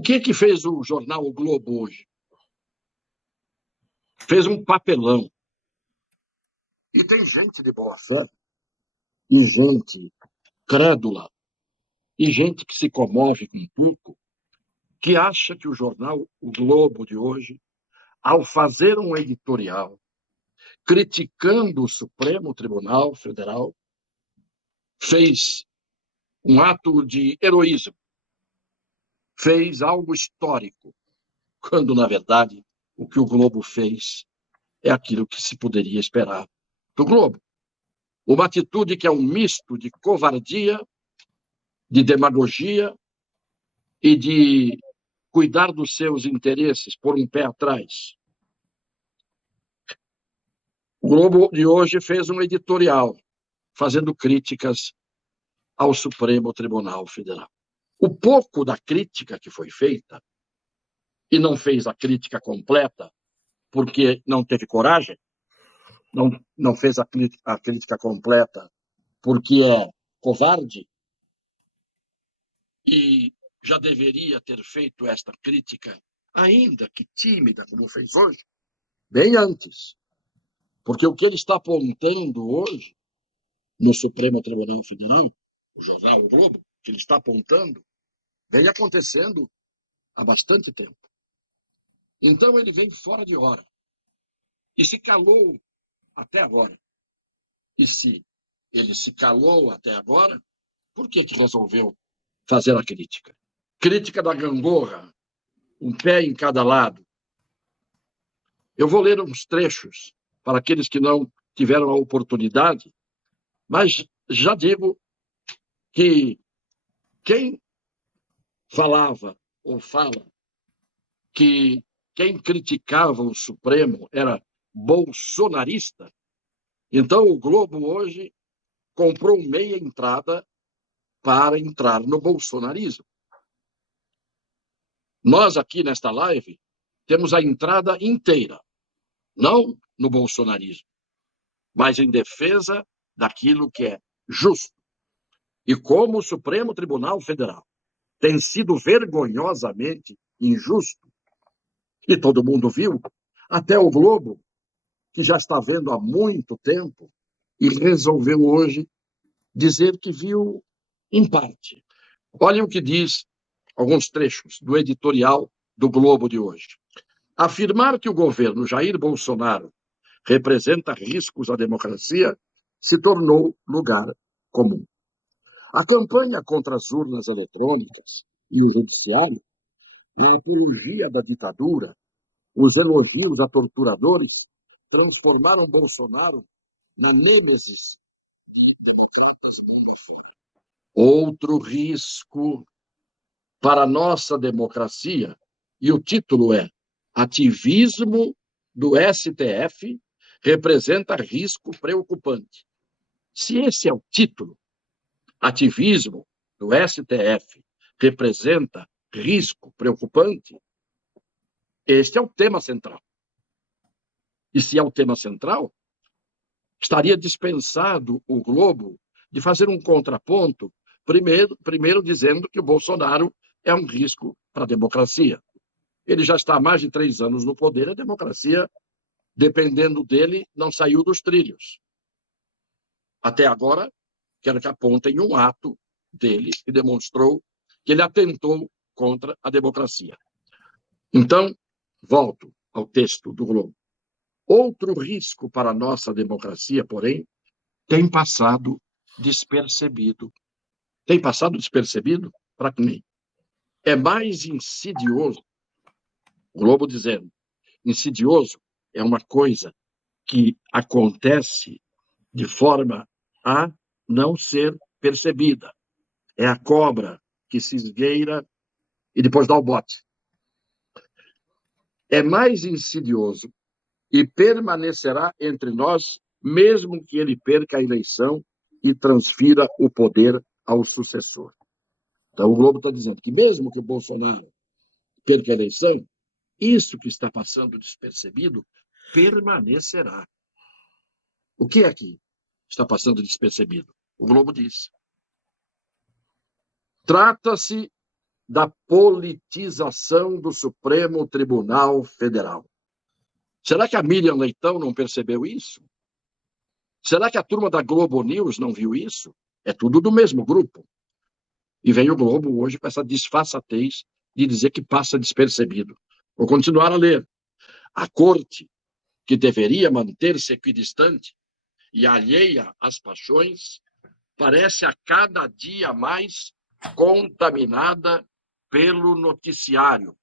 O que fez o jornal O Globo hoje? Fez um papelão. E tem gente de boa fé, e gente crédula, e gente que se comove com tudo, que acha que o jornal O Globo de hoje, ao fazer um editorial criticando o Supremo Tribunal Federal, fez um ato de heroísmo, fez algo histórico, quando, na verdade, o que o Globo fez é aquilo que se poderia esperar do Globo. Uma atitude que é um misto de covardia, de demagogia e de cuidar dos seus interesses, por um pé atrás. O Globo de hoje fez um editorial fazendo críticas ao Supremo Tribunal Federal. O pouco da crítica que foi feita, e não fez a crítica completa, porque não teve coragem, não fez a crítica completa porque é covarde, e já deveria ter feito esta crítica, ainda que tímida, como fez hoje, bem antes. Porque o que ele está apontando hoje no Supremo Tribunal Federal, o jornal O Globo, que ele está apontando, vem acontecendo há bastante tempo. Então ele vem fora de hora. E se calou até agora. E se ele se calou até agora, por que resolveu fazer a crítica? Crítica da gangorra, um pé em cada lado. Eu vou ler uns trechos para aqueles que não tiveram a oportunidade, mas já digo que quem falava ou fala que quem criticava o Supremo era bolsonarista, então o Globo hoje comprou meia entrada para entrar no bolsonarismo. Nós aqui nesta live temos a entrada inteira, não no bolsonarismo, mas em defesa daquilo que é justo. E como o Supremo Tribunal Federal tem sido vergonhosamente injusto, e todo mundo viu, até o Globo, que já está vendo há muito tempo, e resolveu hoje dizer que viu em parte. Olhem o que diz alguns trechos do editorial do Globo de hoje. Afirmar que o governo Jair Bolsonaro representa riscos à democracia se tornou lugar comum. A campanha contra as urnas eletrônicas e o judiciário, a apologia da ditadura, os elogios a torturadores, transformaram Bolsonaro na nêmesis de democratas mundo afora. Outro risco para a nossa democracia, e o título é Ativismo do STF representa risco preocupante. Se esse é o título, ativismo do STF representa risco preocupante, este é o tema central. E se é o tema central, estaria dispensado o Globo de fazer um contraponto, primeiro dizendo que o Bolsonaro é um risco para a democracia. Ele já está há mais de 3 anos no poder, a democracia, dependendo dele, não saiu dos trilhos. Até agora, quero que apontem um ato dele que demonstrou que ele atentou contra a democracia. Então, volto ao texto do Globo. Outro risco para a nossa democracia, porém, tem passado despercebido. Tem passado despercebido para quem? É mais insidioso, o Globo dizendo, insidioso é uma coisa que acontece de forma a não ser percebida. É a cobra que se esgueira e depois dá o bote. É mais insidioso e permanecerá entre nós, mesmo que ele perca a eleição e transfira o poder ao sucessor. Então, o Globo está dizendo que, mesmo que o Bolsonaro perca a eleição, isso que está passando despercebido permanecerá. O que é que está passando despercebido? O Globo diz. Trata-se da politização do Supremo Tribunal Federal. Será que a Miriam Leitão não percebeu isso? Será que a turma da Globo News não viu isso? É tudo do mesmo grupo. E vem o Globo hoje com essa disfarçatez de dizer que passa despercebido. Vou continuar a ler. A corte, que deveria manter-se equidistante e alheia às paixões, parece a cada dia mais contaminada pelo noticiário,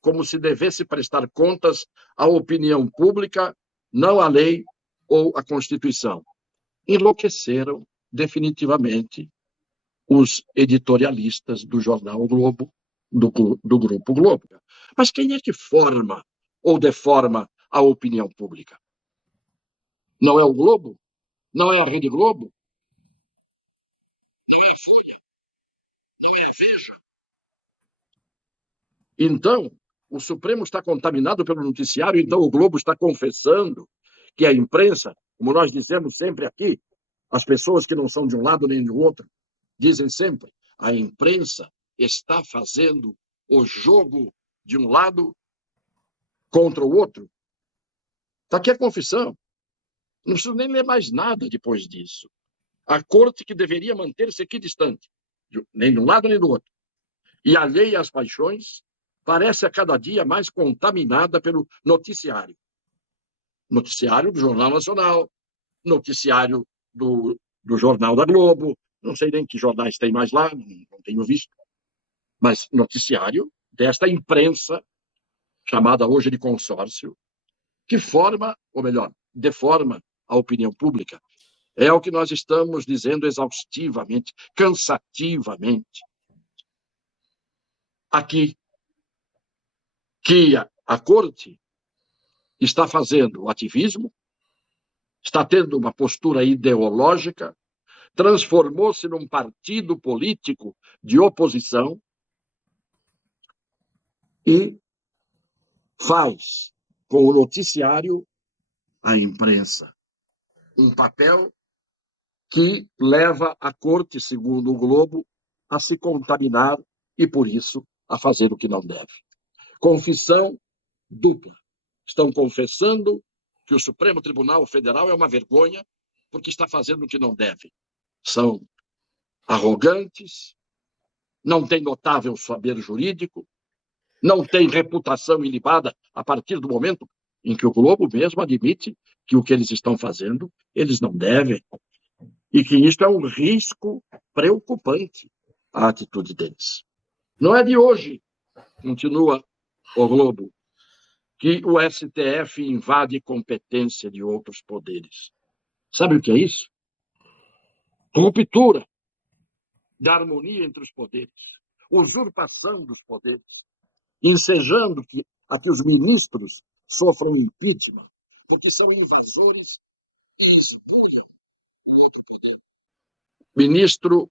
como se devesse prestar contas à opinião pública, não à lei ou à Constituição. Enlouqueceram definitivamente os editorialistas do jornal o Globo, do Grupo Globo. Mas quem é que forma ou deforma a opinião pública? Não é o Globo? Não é a Rede Globo? Não é a Folha? Não é a Veja? Então, o Supremo está contaminado pelo noticiário, então o Globo está confessando que a imprensa, como nós dizemos sempre aqui, as pessoas que não são de um lado nem do outro, dizem sempre, a imprensa está fazendo o jogo de um lado contra o outro. Está aqui a confissão. Não preciso nem ler mais nada depois disso. A corte que deveria manter-se equidistante, nem de um lado nem do outro, e alheia às paixões, parece a cada dia mais contaminada pelo noticiário. Noticiário do Jornal Nacional, noticiário do Jornal da Globo, não sei nem que jornais tem mais lá, não tenho visto, mas noticiário desta imprensa, chamada hoje de consórcio, que forma, ou melhor, deforma a opinião pública. É o que nós estamos dizendo exaustivamente, cansativamente. Aqui, que a corte está fazendo ativismo, está tendo uma postura ideológica, transformou-se num partido político de oposição e faz com o noticiário a imprensa. Um papel que leva a corte, segundo o Globo, a se contaminar e, por isso, a fazer o que não deve. Confissão dupla. Estão confessando que o Supremo Tribunal Federal é uma vergonha porque está fazendo o que não deve. São arrogantes, não têm notável saber jurídico, não têm reputação ilibada a partir do momento em que o Globo mesmo admite que o que eles estão fazendo, eles não devem, e que isto é um risco preocupante, a atitude deles. Não é de hoje, continua o Globo, que o STF invade competência de outros poderes. Sabe o que é isso? Ruptura da harmonia entre os poderes, usurpação dos poderes, ensejando que os ministros sofram impeachment, porque são invasores e expurgam o outro poder. Ministro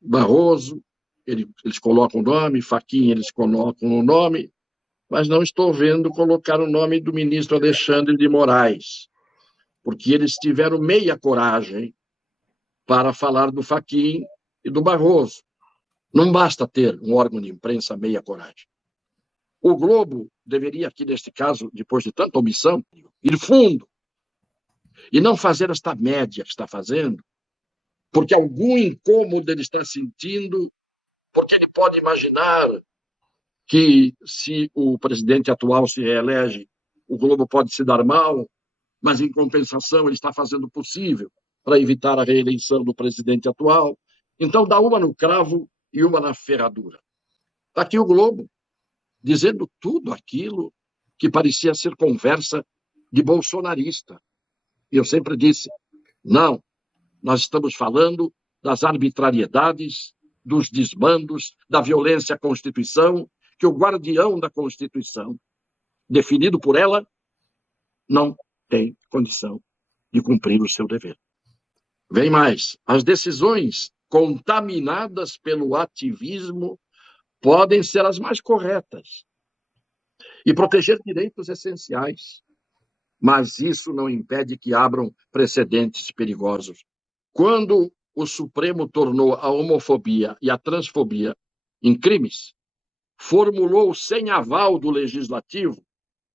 Barroso, eles colocam o nome, Fachin, eles colocam o nome, mas não estou vendo colocar o nome do ministro Alexandre de Moraes, porque eles tiveram meia coragem para falar do Fachin e do Barroso. Não basta ter um órgão de imprensa meia coragem. O Globo deveria, aqui neste caso, depois de tanta omissão, ir fundo e não fazer esta média que está fazendo, porque algum incômodo ele está sentindo, porque ele pode imaginar que, se o presidente atual se reelege, o Globo pode se dar mal, mas, em compensação, ele está fazendo o possível para evitar a reeleição do presidente atual. Então, dá uma no cravo e uma na ferradura. Está aqui o Globo, dizendo tudo aquilo que parecia ser conversa de bolsonarista. E eu sempre disse, não, nós estamos falando das arbitrariedades, dos desmandos, da violência à Constituição, que o guardião da Constituição, definido por ela, não tem condição de cumprir o seu dever. Vem mais. As decisões contaminadas pelo ativismo podem ser as mais corretas e proteger direitos essenciais, mas isso não impede que abram precedentes perigosos. Quando o Supremo tornou a homofobia e a transfobia em crimes, formulou sem aval do legislativo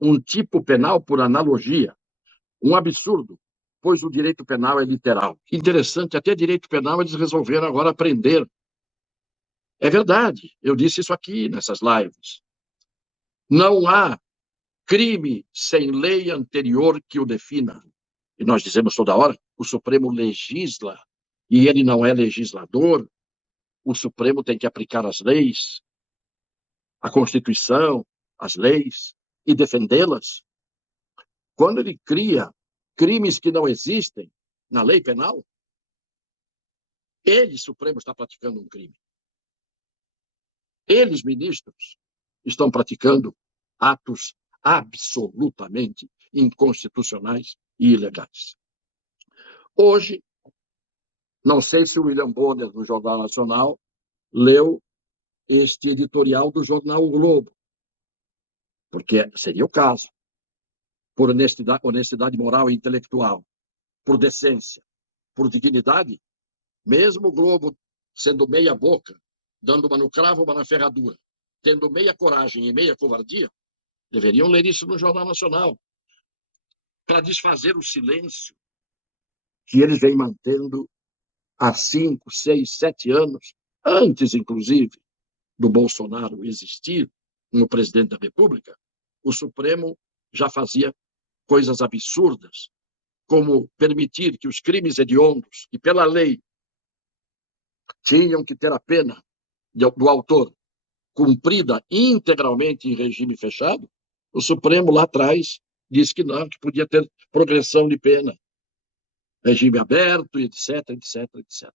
um tipo penal por analogia, um absurdo, pois o direito penal é literal. Interessante, até direito penal eles resolveram agora aprender. É verdade, eu disse isso aqui nessas lives. Não há crime sem lei anterior que o defina. E nós dizemos toda hora, o Supremo legisla, e ele não é legislador, o Supremo tem que aplicar as leis, a Constituição, as leis, e defendê-las. Quando ele cria crimes que não existem na lei penal, ele, Supremo, está praticando um crime. Eles, ministros, estão praticando atos absolutamente inconstitucionais e ilegais. Hoje, não sei se o William Bonner, do Jornal Nacional, leu este editorial do jornal O Globo, porque seria o caso, por honestidade moral e intelectual, por decência, por dignidade, mesmo o Globo sendo meia boca, dando uma no cravo, uma na ferradura, tendo meia coragem e meia covardia, deveriam ler isso no Jornal Nacional, para desfazer o silêncio que eles vêm mantendo há 5, 6, 7 anos, antes, inclusive, do Bolsonaro existir como presidente da República. O Supremo já fazia coisas absurdas, como permitir que os crimes hediondos, que pela lei tinham que ter a pena do autor cumprida integralmente em regime fechado, o Supremo lá atrás disse que não, que podia ter progressão de pena, regime aberto, etc, etc, etc.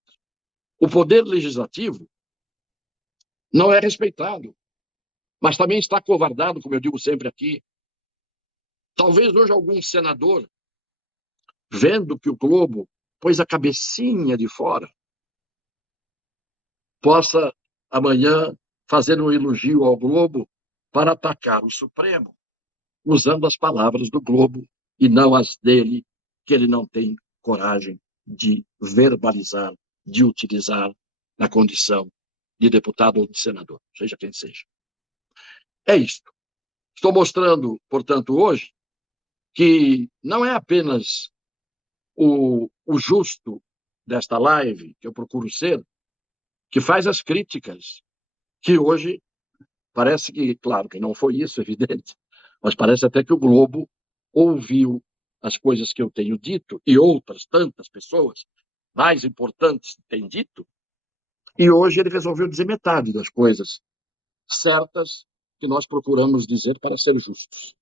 O poder legislativo não é respeitado, mas também está covardado, como eu digo sempre aqui. Talvez hoje algum senador, vendo que o Globo pôs a cabecinha de fora, possa amanhã fazer um elogio ao Globo para atacar o Supremo, usando as palavras do Globo e não as dele, que ele não tem coragem de verbalizar, de utilizar na condição de deputado ou de senador, seja quem seja. É isto. Estou mostrando, portanto, hoje, que não é apenas o justo desta live, que eu procuro ser, que faz as críticas, que hoje parece que, claro que não foi isso, evidente, mas parece até que o Globo ouviu as coisas que eu tenho dito e outras tantas pessoas mais importantes têm dito, e hoje ele resolveu dizer metade das coisas certas que nós procuramos dizer para ser justos.